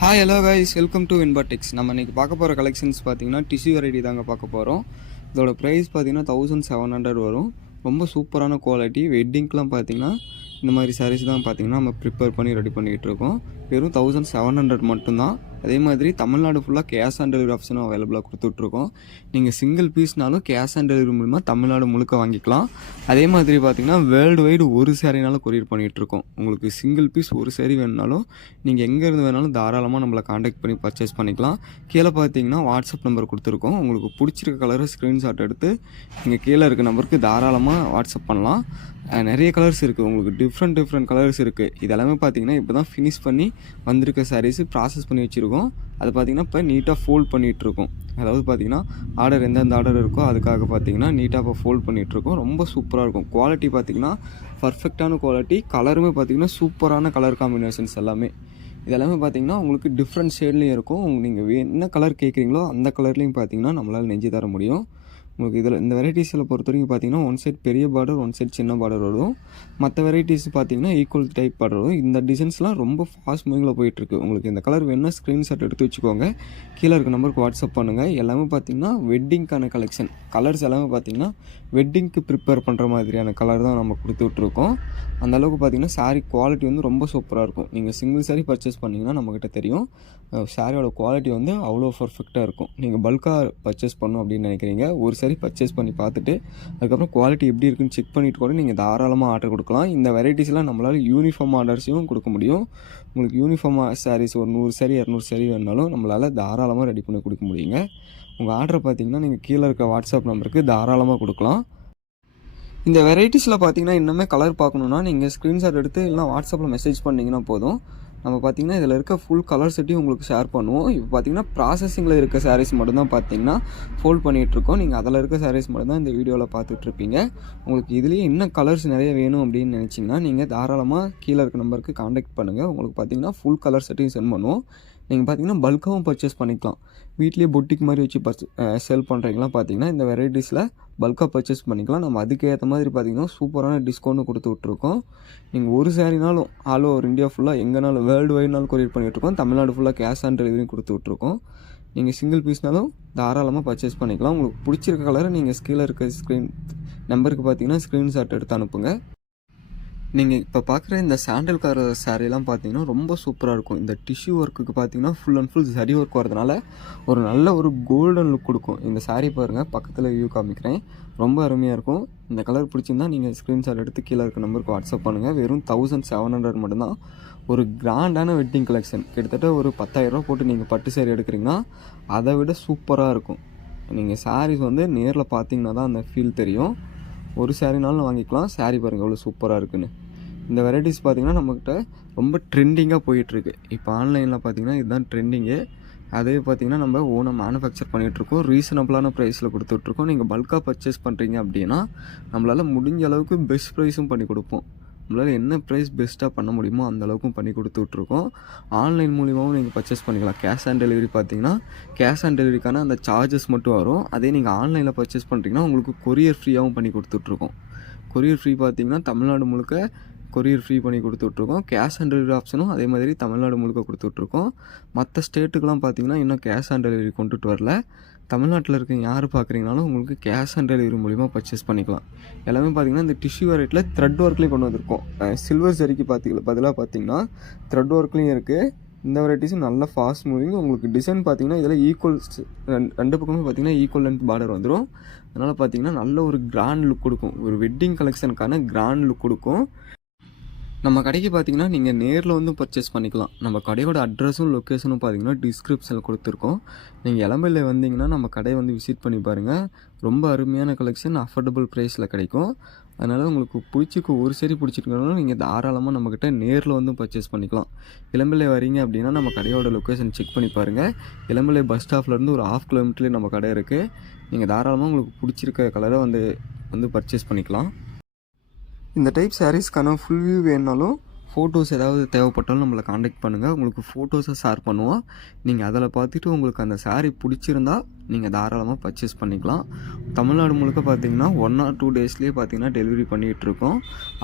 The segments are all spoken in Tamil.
Hi hello guys, welcome to இன்பாட்டிக்ஸ். நம்ம இன்றைக்கி பார்க்க போகிற கலெக்ஷன்ஸ் பார்த்தீங்கன்னா டிஷ்யூ வெரைட்டி தாங்க பார்க்க போகிறோம். இதோட ப்ரைஸ் பார்த்தீங்கன்னா 1700 வரும். ரொம்ப சூப்பரான குவாலிட்டி. வெட்டிங்க்கெலாம் பார்த்தீங்கன்னா இந்த மாதிரி சாரீஸ் தான் பார்த்தீங்கன்னா நம்ம ப்ரிப்பேர் பண்ணி ரெடி பண்ணிக்கிட்டு இருக்கோம். வெறும் 1700 மட்டும்தான். அதே மாதிரி தமிழ்நாடு ஃபுல்லாக கேஷ் ஆன் டெலிவரி ஆப்ஷனும் அவைலபிளாக கொடுத்துட்ருக்கோம். நீங்கள் சிங்கிள் பீஸ்னாலும் கேஷ் ஆன் டெலிவரி மூலமாக தமிழ்நாடு முழுக்க வாங்கிக்கலாம். அதே மாதிரி பார்த்தீங்கன்னா வேர்ல்டு வைடு ஒரு சேரீனாலும் கொரியர் பண்ணிகிட்ருக்கோம். உங்களுக்கு சிங்கிள் பீஸ் ஒரு சேரீ வேணுனாலும் நீங்கள் எங்கேருந்து வேணாலும் தாராளமாக நம்மளை காண்டாக்ட் பண்ணி பர்ச்சேஸ் பண்ணிக்கலாம். கீழே பார்த்தீங்கன்னா வாட்ஸ்அப் நம்பர் கொடுத்துருக்கோம். உங்களுக்கு பிடிச்சிருக்க கலரை ஸ்க்ரீன்ஷாட் எடுத்து நீங்கள் கீழே இருக்க நம்பருக்கு தாராளமாக வாட்ஸ்அப் பண்ணலாம். நிறைய கலர்ஸ் இருக்குது, உங்களுக்கு டிஃப்ரெண்ட் கலர்ஸ் இருக்குது. இதெல்லாமே பார்த்தீங்கன்னா இப்போ தான் ஃபினிஷ் பண்ணி வந்திருக்க சாரீஸு ப்ராசஸ் பண்ணி வச்சுருக்கோம். அது பார்த்திங்கன்னா இப்போ நீட்டாக ஃபோல்ட் பண்ணிகிட்ருக்கோம். அதாவது பார்த்திங்கன்னா ஆர்டர் எந்தெந்த ஆர்டர் இருக்கோ அதுக்காக பார்த்திங்கன்னா நீட்டாக இப்போ ஃபோல்ட் பண்ணிகிட்ருக்கோம். ரொம்ப சூப்பராக இருக்கும். குவாலிட்டி பார்த்திங்கன்னா பர்ஃபெக்டான குவாலிட்டி. கலருமே பார்த்திங்கன்னா சூப்பரான கலர் காம்பினேஷன்ஸ் எல்லாமே. இதெல்லாமே பார்த்திங்கன்னா உங்களுக்கு டிஃப்ரெண்ட் ஷேட்லேயும் இருக்கும். நீங்கள் என்ன கலர் கேட்குறீங்களோ அந்த கலர்லேயும் பார்த்திங்கன்னா நம்மளால் நெஞ்சு தர முடியும். உங்களுக்கு இதில் இந்த வெரைட்டிஸில் பொறுத்த வரைக்கும் பார்த்தீங்கன்னா ஒன் சைட் பெரிய பார்டர், ஒன் சைட் சின்ன பார்டர் வரும். மற்ற வெரைட்டிஸ் பார்த்தீங்கன்னா ஈக்குவல் டைப் பார்டர் வரும். இந்த டிசைன்ஸ்லாம் ரொம்ப ஃபாஸ்ட் மூவிங்கில் போயிட்டுருக்கு. உங்களுக்கு இந்த கலர் வேணுன்னா ஸ்க்ரீன்ஷாட் எடுத்து வச்சுக்கோங்க. கீழே இருக்க நம்பருக்கு வாட்ஸ்அப் பண்ணுங்கள். எல்லாமே பார்த்தீங்கன்னா வெட்டிங்க்கான கலெக்ஷன். கலர்ஸ் எல்லாமே பார்த்தீங்கன்னா வெட்டிங்க்கு ப்ரிப்பேர் பண்ணுற மாதிரியான கலர் தான் நம்ம கொடுத்துட்ருக்கோம். அந்தளவுக்கு பார்த்தீங்கன்னா சாரீ குவாலிட்டி வந்து ரொம்ப சூப்பராக இருக்கும். நீங்கள் சிங்கிள் சாரீ பர்ச்சேஸ் பண்ணிங்கன்னா நம்மக்கிட்ட தெரியும். சாரியோட குவாலிட்டி வந்து அவ்வளோ பர்ஃபெக்டாக இருக்கும். நீங்கள் பல்காக பர்ச்சேஸ் பண்ணணும் அப்படின்னு நினைக்கிறீங்க, ஒரு சாரி பர்ச்சேஸ் பண்ணி பார்த்துட்டு அதுக்கப்புறம் குவாலிட்டி எப்படி இருக்குன்னு செக் பண்ணிவிட்டு கூட நீங்கள் தாராளமாக ஆர்டர் கொடுக்கலாம். இந்த வெரைட்டிஸ்லாம் நம்மளால் யூனிஃபார்ம் ஆர்டர்ஸையும் கொடுக்க முடியும். உங்களுக்கு யூனிஃபார்ம் சாரீஸ் ஒரு 100 சாரி 200 சாரி வேணுனாலும் நம்மளால் தாராளமாக ரெடி பண்ணி கொடுக்க முடியுங்க. உங்கள் ஆர்டரை பார்த்தீங்கன்னா நீங்கள் கீழே இருக்க வாட்ஸ்அப் நம்பருக்கு தாராளமாக கொடுக்கலாம். இந்த வெரைட்டிஸில் பார்த்தீங்கன்னா இன்னுமே கலர் பார்க்கணுன்னா நீங்கள் ஸ்க்ரீன்ஷாட் எடுத்து இல்லைனா வாட்ஸ்அப்பில் மெசேஜ் பண்ணிங்கன்னா போதும். நம்ம பார்த்திங்கன்னா இதில் இருக்க ஃபுல் கலர் செட்டையும் உங்களுக்கு ஷேர் பண்ணுவோம். இப்போ பார்த்திங்கன்னா ப்ராசஸிங்கில் இருக்க சாரீஸ் மட்டும்தான் பார்த்திங்கன்னா ஃபோல்ட் பண்ணிகிட்ருக்கோம். நீங்கள் அதில் இருக்க சாரீஸ் மட்டும்தான் இந்த வீடியோவில் பார்த்துட்ருப்பீங்க. உங்களுக்கு இதுலேயே இன்னும் கலர்ஸ் நிறைய வேணும் அப்படின்னு நினச்சிங்கன்னா நீங்கள் தாராளமாக கீழே இருக்க நம்பருக்கு காண்டாக்ட் பண்ணுங்கள். உங்களுக்கு பார்த்திங்கன்னா ஃபுல் கலர் செட்டையும் சென்ட் பண்ணுவோம். நீங்கள் பார்த்தீங்கன்னா பல்காகவும் பர்ச்சேஸ் பண்ணிக்கலாம். வீட்லேயே பொட்டிக் மாதிரி வச்சு செல் பண்ணுறீங்களாம் பார்த்தீங்கன்னா இந்த வெரைட்டிஸில் பல்காக பர்ச்சேஸ் பண்ணிக்கலாம். நம்ம அதுக்கேற்ற மாதிரி பார்த்தீங்கன்னா சூப்பரான டிஸ்கவுண்ட் கொடுத்து விட்ருக்கோம். நீங்கள் ஒரு சாரினாலும் ஆல் ஓவர் இந்தியா ஃபுல்லாக எங்கேனாலும் வேர்ல்டு வைட்னாலும் கொரியர் பண்ணிகிட்ருக்கோம். தமிழ்நாடு ஃபுல்லாக கேஷ் ஆன் டெலிவரியும் கொடுத்து விட்ருக்கோம். நீங்கள் சிங்கிள் பீஸ்னாலும் தாராளமாக பர்ச்சேஸ் பண்ணிக்கலாம். உங்களுக்கு பிடிச்சிருக்க கலரை நீங்கள் கீழே இருக்க ஸ்க்ரீன் நம்பருக்கு பார்த்தீங்கன்னா ஸ்க்ரீன்ஷாட் எடுத்து அனுப்புங்க. நீங்கள் இப்போ பார்க்குற இந்த சாண்டல் கலர் சாரீலாம் பார்த்தீங்கன்னா ரொம்ப சூப்பராக இருக்கும். இந்த டிஷ்யூ ஒர்க்குக்கு பார்த்தீங்கன்னா ஃபுல் அண்ட் ஃபுல் சரி ஒர்க் வரதுனால ஒரு நல்ல ஒரு கோல்டன் லுக் கொடுக்கும். இந்த சாரீ பாருங்கள், பக்கத்தில் வியூ காமிக்கிறேன். ரொம்ப அருமையாக இருக்கும். இந்த கலர் பிடிச்சிருந்தா நீங்கள் ஸ்க்ரீன்ஷாட் எடுத்து கீழே இருக்க நம்பருக்கு வாட்ஸ்அப் பண்ணுங்கள். வெறும் 1700 மட்டும்தான். ஒரு கிராண்டான வெட்டிங் கலெக்ஷன். கிட்டத்தட்ட ஒரு 10,000 ரூபா போட்டு நீங்கள் பட்டு சாரீ எடுக்கிறீங்கன்னா அதை விட சூப்பராக இருக்கும். நீங்கள் சாரீஸ் வந்து நேரில் பார்த்தீங்கன்னா தான் அந்த ஃபீல் தெரியும். ஒரு சாரீனாலும் வாங்கிக்கலாம். சாரீ பாருங்கள் எவ்வளோ சூப்பராக இருக்குன்னு. இந்த வெரைட்டிஸ் பார்த்திங்கன்னா நம்மக்கிட்ட ரொம்ப ட்ரெண்டிங்காக போயிட்டுருக்கு. இப்போ ஆன்லைனில் பார்த்திங்கன்னா இதுதான் ட்ரெண்டிங்கு. அதே பார்த்திங்கன்னா நம்ம ஓனாக மேனுஃபேக்சர் பண்ணிகிட்ருக்கோம். ரீசனபிளான ப்ரைஸில் கொடுத்துட்ருக்கோம். நீங்கள் பல்காக பர்ச்சேஸ் பண்ணுறீங்க அப்படின்னா நம்மளால் முடிஞ்ச அளவுக்கு பெஸ்ட் ப்ரைஸும் பண்ணி கொடுப்போம். நம்மளால் என்ன ப்ரைஸ் பெஸ்ட்டாக பண்ண முடியுமோ அந்தளவுக்கும் பண்ணி கொடுத்துட்ருக்கோம். ஆன்லைன் மூலிமாவும் நீங்கள் பர்ச்சேஸ் பண்ணிக்கலாம். கேஷ் ஆன் டெலிவரி பார்த்தீங்கன்னா கேஷ் ஆன் டெலிவரிக்கான அந்த சார்ஜஸ் மட்டும் வரும். அதே நீங்கள் ஆன்லைனில் பர்ச்சேஸ் பண்ணுறீங்கன்னா உங்களுக்கு கொரியர் ஃப்ரீயாகவும் பண்ணி கொடுத்துட்ருக்கோம். கொரியர் ஃப்ரீ பார்த்திங்கன்னா தமிழ்நாடு முழுக்க கொரியர் ஃப்ரீ பண்ணி கொடுத்துட்ருக்கோம். கேஷ் ஆன் டெலிவரி ஆப்ஷனும் அதே மாதிரி தமிழ்நாடு முழுக்க கொடுத்துட்ருக்கோம். மற்ற ஸ்டேட்டுக்கெலாம் பார்த்திங்கன்னா இன்னும் கேஷ் ஆன் டெலிவரி கொண்டுட்டு வரல. தமிழ்நாட்டில் இருக்க யார் பார்க்குறீங்கனாலும் உங்களுக்கு கேஷ் ஆன் டெலிவரி மூலிமா பர்ச்சேஸ் பண்ணிக்கலாம். எல்லாமே பார்த்திங்கன்னா இந்த டிஷ்யூ வெரைட்டியில் த்ரெட் ஒர்க்லேயும் கொண்டு வந்திருக்கோம். சில்வர் சரிக்கு பதிலாக பார்த்திங்கன்னா த்ரெட் ஒர்க்லேயும் இருக்குது. இந்த வெரைட்டிஸும் நல்ல ஃபாஸ்ட் மூவிங். உங்களுக்கு டிசைன் பார்த்திங்கன்னா இதில் ஈக்குவல் ரெண்டு பக்கமே பார்த்திங்கன்னா ஈக்குவல் லென்த் பார்டர் வந்துடும். அதனால் பார்த்திங்கன்னா நல்ல ஒரு கிராண்ட் லுக் கொடுக்கும். ஒரு வெட்டிங் கலெக்ஷனுக்கான கிராண்ட் லுக் கொடுக்கும். நம்ம கடைக்கு பார்த்தீங்கன்னா நீங்கள் நேரில் வந்து பர்ச்சேஸ் பண்ணிக்கலாம். நம்ம கடையோட அட்ரஸும் லொக்கேஷனும் பார்த்தீங்கன்னா டிஸ்கிரிப்ஷனில் கொடுத்துருக்கோம். நீங்கள் இளம்பிள்ளை வந்தீங்கன்னா நம்ம கடையை வந்து விசிட் பண்ணி பாருங்கள். ரொம்ப அருமையான கலெக்ஷன் அஃபோர்டபுள் ப்ரைஸில் கிடைக்கும். அதனால் உங்களுக்கு பிடிச்சிருக்கு ஒரு சரி பிடிச்சிருக்கனாலும் நீங்கள் தாராளமாக நம்மக்கிட்ட நேரில் வந்து பர்ச்சேஸ் பண்ணிக்கலாம். இளம்பிள்ளை வரீங்க அப்படின்னா நம்ம கடையோட லொக்கேஷன் செக் பண்ணி பாருங்கள். இளம்பிள்ளை பஸ் ஸ்டாப்லேருந்து ஒரு 1/2 கிலோமீட்டர்லேயே நம்ம கடை இருக்குது. நீங்கள் தாராளமாக உங்களுக்கு பிடிச்சிருக்க கலரை வந்து பர்ச்சேஸ் பண்ணிக்கலாம். இந்த டைப் சாரீஸ்க்கான ஃபுல் வியூ வேணுனாலும் ஃபோட்டோஸ் ஏதாவது தேவைப்பட்டாலும் நம்மளை காண்டாக்ட் பண்ணுங்கள். உங்களுக்கு ஃபோட்டோஸை ஷேர் பண்ணுவோம். நீங்கள் அதில் பார்த்துட்டு உங்களுக்கு அந்த சாரீ பிடிச்சிருந்தா நீங்கள் தாராளமாக பர்ச்சேஸ் பண்ணிக்கலாம். தமிழ்நாடு முழுக்க பார்த்தீங்கன்னா 1 or 2 டேஸ்லேயே பார்த்தீங்கன்னா டெலிவரி பண்ணிகிட்ருக்கோம்.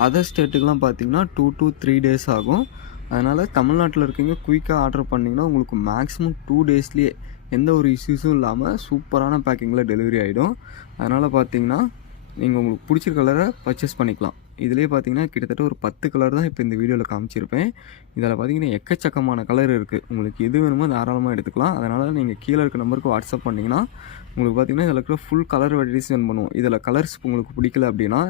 அதர் ஸ்டேட்டுக்கெலாம் பார்த்தீங்கன்னா 2 to 3 days ஆகும். அதனால் தமிழ்நாட்டில் இருக்கீங்க குயிக்காக ஆர்டர் பண்ணிங்கன்னா உங்களுக்கு மேக்ஸிமம் 2 டேஸ்லேயே எந்த ஒரு இஷ்யூஸும் இல்லாமல் சூப்பரான பேக்கிங்கில் டெலிவரி ஆகிடும். அதனால் பார்த்தீங்கன்னா நீங்கள் உங்களுக்கு பிடிச்ச கலரை பர்ச்சேஸ் பண்ணிக்கலாம். இதிலே பார்த்தீங்கன்னா கிட்டத்தட்ட ஒரு 10 கலர் தான் இப்போ இந்த வீடியோவில் காமிச்சிருப்பேன். இதில் பார்த்தீங்கன்னா எக்கச்சக்கமான கலர் இருக்குது. உங்களுக்கு எது வேணுமோ தாராளமாக எடுத்துக்கலாம். அதனால் நீங்கள் கீழே இருக்க நம்பருக்கு வாட்ஸ்அப் பண்ணிங்கன்னா உங்களுக்கு பார்த்தீங்கன்னா இதில் இருக்கிற ஃபுல் கலர் வெரைட்டிஸ் சென்ட் பண்ணுவோம். இதில் கலர்ஸ் உங்களுக்கு பிடிக்கல அப்படின்னா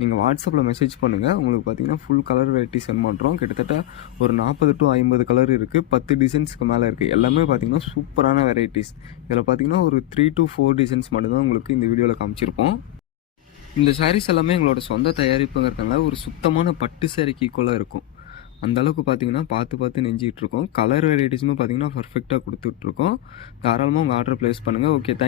நீங்கள் வாட்ஸ்அப்பில் மெசேஜ் பண்ணுங்கள். உங்களுக்கு பார்த்தீங்கன்னா ஃபுல் கலர் வெரைட்டி சென்ட் பண்ணுறோம். கிட்டத்தட்ட ஒரு 40 to 50 கலர் இருக்குது. 10 டிசைன்ஸ்க்கு மேலே இருக்குது. எல்லாமே பார்த்தீங்கன்னா சூப்பரான வெரைட்டிஸ். இதில் பார்த்தீங்கன்னா ஒரு 3 to 4 டிசைன்ஸ் மட்டும்தான் உங்களுக்கு இந்த வீடியோவில் காமிச்சிருப்போம். இந்த சாரீஸ் எல்லாமே எங்களோட சொந்த தயாரிப்புங்கிறதுனால ஒரு சுத்தமான பட்டு சாரிக்கு ஈக்குவலாக இருக்கும். அந்த அளவுக்கு பார்த்தீங்கன்னா பார்த்து நெஞ்சிகிட்டு இருக்கோம். கலர் வெரைட்டிஸுமே பார்த்தீங்கன்னா பர்ஃபெக்டாக கொடுத்துட்ருக்கோம். தாராளமாக உங்கள் ஆர்டர் ப்ளேஸ் பண்ணுங்கள். ஓகே.